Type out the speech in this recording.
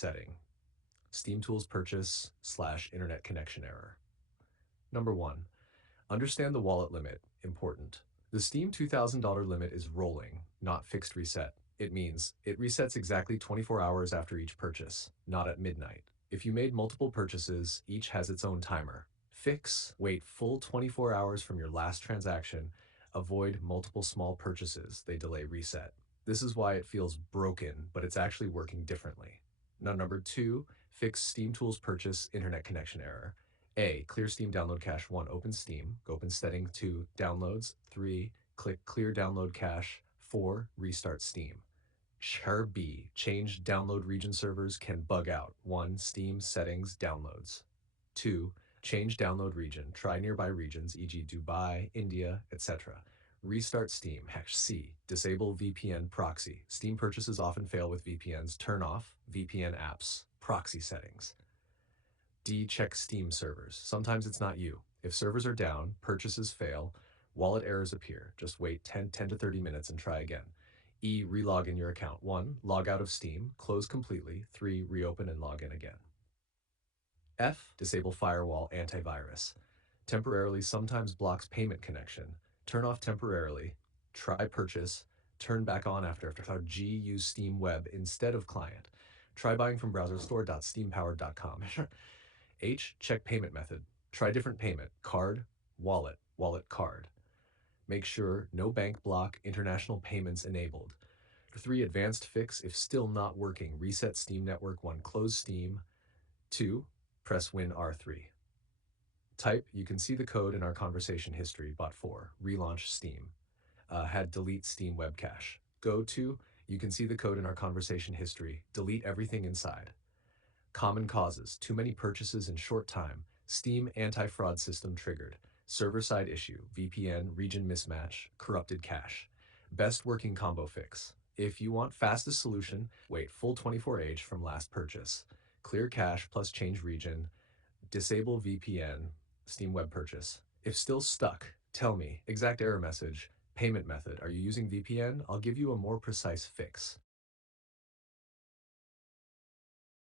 Setting. SteamTools purchase / internet connection error. Number 1. Understand the wallet limit. Important. The Steam $2,000 limit is rolling, not fixed reset. It means it resets exactly 24 hours after each purchase, not at midnight. If you made multiple purchases, each has its own timer. Fix. Wait full 24 hours from your last transaction. Avoid multiple small purchases. They delay reset. This is why it feels broken, but it's actually working differently. Now, number 2, fix SteamTools purchase internet connection error. A. Clear Steam download cache. 1. Open Steam. Go open setting. 2. Downloads. 3. Click clear download cache. 4. Restart Steam. Char B. Change download region servers can bug out. 1. Steam settings downloads. 2. Change download region. Try nearby regions, e.g. Dubai, India, etc. Restart Steam. C. Disable VPN proxy. Steam purchases often fail with VPNs. Turn off VPN apps. Proxy settings. D. Check Steam servers. Sometimes it's not you. If servers are down, purchases fail, wallet errors appear. Just wait 10 to 30 minutes and try again. E. Relog in your account. 1. Log out of Steam. Close completely. 3. Reopen and log in again. F. Disable firewall antivirus. Temporarily sometimes blocks payment connection. Turn off temporarily. Try purchase. Turn back on after. G. Use Steam web instead of client. Try buying from browserstore.steampowered.com. H. Check payment method. Try different payment. Card, wallet, wallet card. Make sure no bank block, international payments enabled. 3. Advanced fix. If still not working, reset Steam network. 1. Close Steam. 2. Press Win R3. Type. You can see the code in our conversation history. Bot 4. Relaunch Steam. Had delete Steam web cache. Go to. You can see the code in our conversation history. Delete everything inside. Common causes. Too many purchases in short time. Steam anti-fraud system triggered. Server-side issue. VPN, region mismatch, corrupted cache. Best working combo fix. If you want fastest solution, wait full 24H from last purchase. Clear cache plus change region. Disable VPN, Steam web purchase. If still stuck, tell me. Exact error message. Payment method. Are you using VPN? I'll give you a more precise fix.